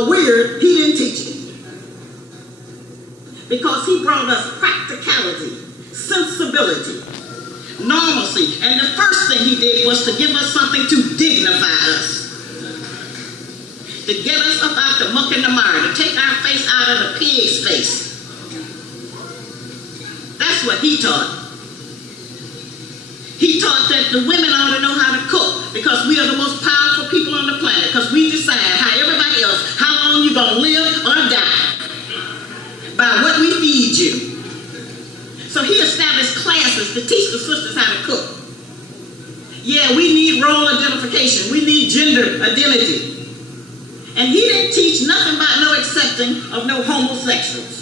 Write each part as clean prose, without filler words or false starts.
or weird, he didn't teach it. Because he brought us practicality, sensibility, normalcy. And the first thing he did was to give us something to dignify us. To get us up out the muck and the mire, to take our face out of the pig's face. That's what he taught. He taught that the women ought to know how to cook because we are the most powerful people on the planet because we decide how everybody else, how long you're going to live or die by what we feed you. So he established classes to teach the sisters how to cook. Yeah, we need role identification. We need gender identity. And he didn't teach nothing about no accepting of no homosexuals.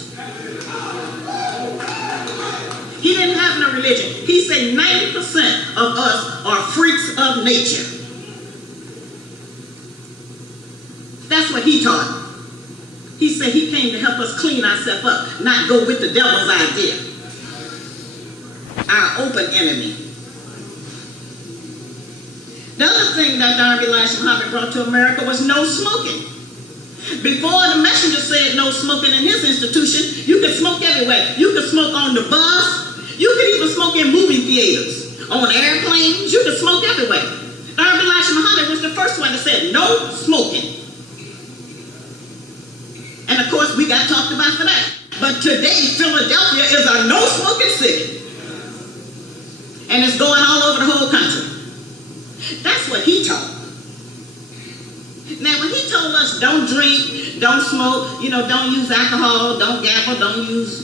He didn't have no religion. He said 90% of us are freaks of nature. That's what he taught. He said he came to help us clean ourselves up, not go with the devil's idea. Our open enemy. The other thing that Darby Elijah Muhammad brought to America was no smoking. Before the messenger said no smoking in his institution, you could smoke everywhere. You could smoke on the bus. You could even smoke in movie theaters. On airplanes, you could smoke everywhere. Darby Elijah Muhammad was the first one that said no smoking. And of course, we got talked about for that. But today, Philadelphia is a no smoking city. And it's going all over the whole country. That's what he taught. Now, when he told us don't drink, don't smoke, don't use alcohol, don't gamble, don't use,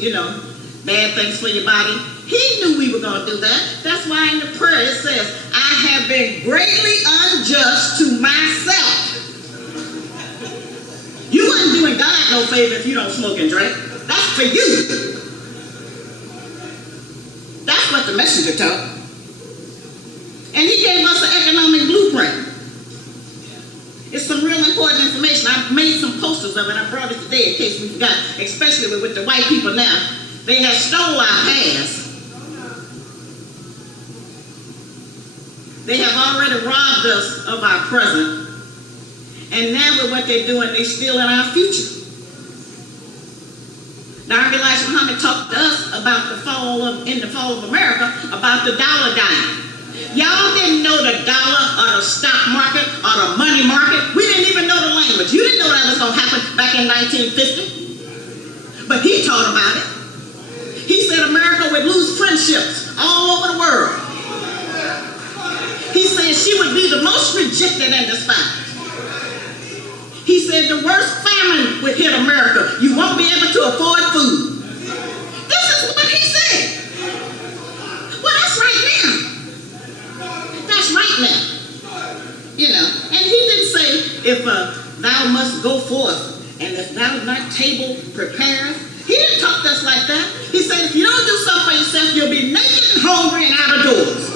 bad things for your body, he knew we were going to do that. That's why in the prayer it says, I have been greatly unjust to myself. You wouldn't doing God no favor if you don't smoke and drink. That's for you. That's what the messenger taught. And he gave us an economic blueprint. It's some real important information. I've made some posters of it. I brought it today in case we forgot, especially with the white people now. They have stole our past. They have already robbed us of our present. And now with what they're doing, they're stealing our future. Darby Elijah Muhammad talked to us about in the fall of America, about the dollar dime. Y'all didn't know the dollar or the stock market or the money market. We didn't even know the language. You didn't know that was going to happen back in 1950. But he taught about it. He said America would lose friendships all over the world. He said she would be the most rejected and despised. He said the worst famine would hit America. You won't be able to afford food. This is what he said. Well, that's right now. That's right now. And he didn't say, if thou must go forth, and if thou not table prepareth. He didn't talk to us like that. He said, if you don't do something for yourself, you'll be naked and hungry and out of doors.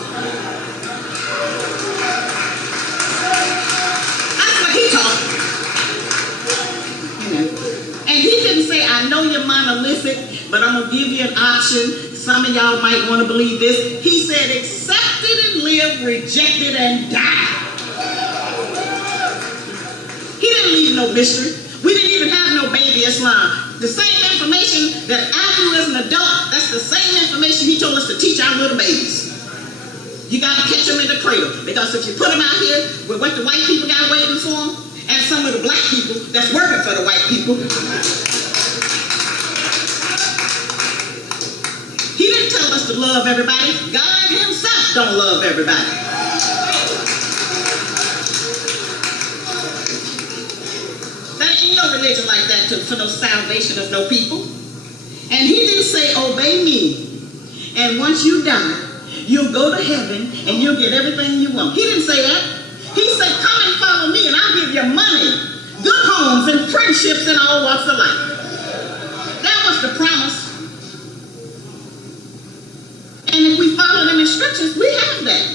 That's what he taught. And he didn't say, I know you're monolithic, but I'm going to give you an option. Some of y'all might want to believe this. He said, accept it and live, reject it and die. He didn't leave no mystery. We didn't even have no baby Islam. The same information that I knew as an adult, that's the same information he told us to teach our little babies. You got to catch them in the cradle. Because if you put them out here with what the white people got waiting for them, and some of the black people that's working for the white people, he didn't tell us to love everybody. God himself don't love everybody. There ain't no religion like that for no salvation of no people. And he didn't say, obey me. And once you die, you'll go to heaven and you'll get everything you want. He didn't say that. He said, come and follow me and I'll give you money, good homes, and friendships in all walks of life. That was the promise. And if we follow them instructions, we have that.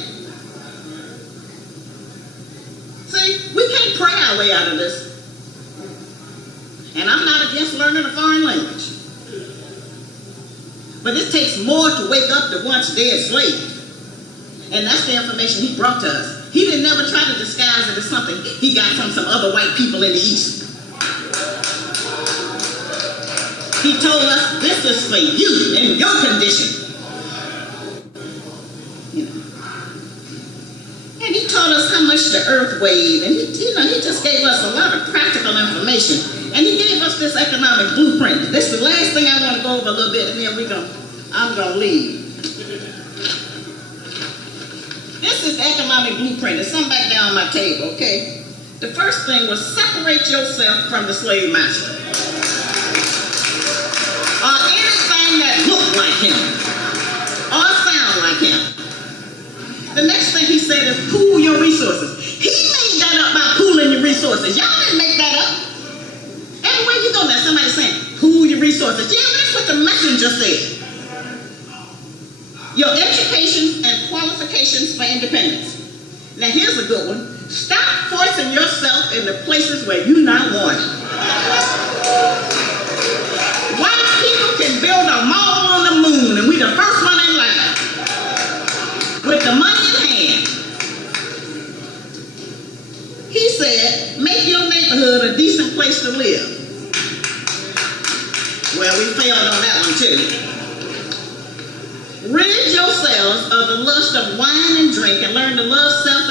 See, we can't pray our way out of this. And I'm not against learning a foreign language. But it takes more to wake up the once dead slave. And that's the information he brought to us. He didn't never try to disguise it as something he got from some other white people in the East. He told us this is for you in your condition. You know. And he taught us how much the earth weighed, and he just gave us a lot of practical information. And he gave us this economic blueprint. This is the last thing I want to go over a little bit, and then I'm gonna leave. This is the economic blueprint. It's something back down on my table, okay? The first thing was separate yourself from the slave master. Or anything that looked like him. Or sound like him. The next thing he said is pool your resources. He made that up by pooling your resources. Y'all didn't make that up. Everywhere you go now, somebody's saying, pool your resources. Yeah, but that's what the messenger said. Your education and qualifications for independence. Now here's a good one. Stop forcing yourself into places where you're not wanted. White people can build a mall on the moon and we the first one in line. With the money in hand. He said, make your neighborhood a decent place to live. Well, we failed on that one too. Rid yourselves of the lust of wine and drink and learn to love self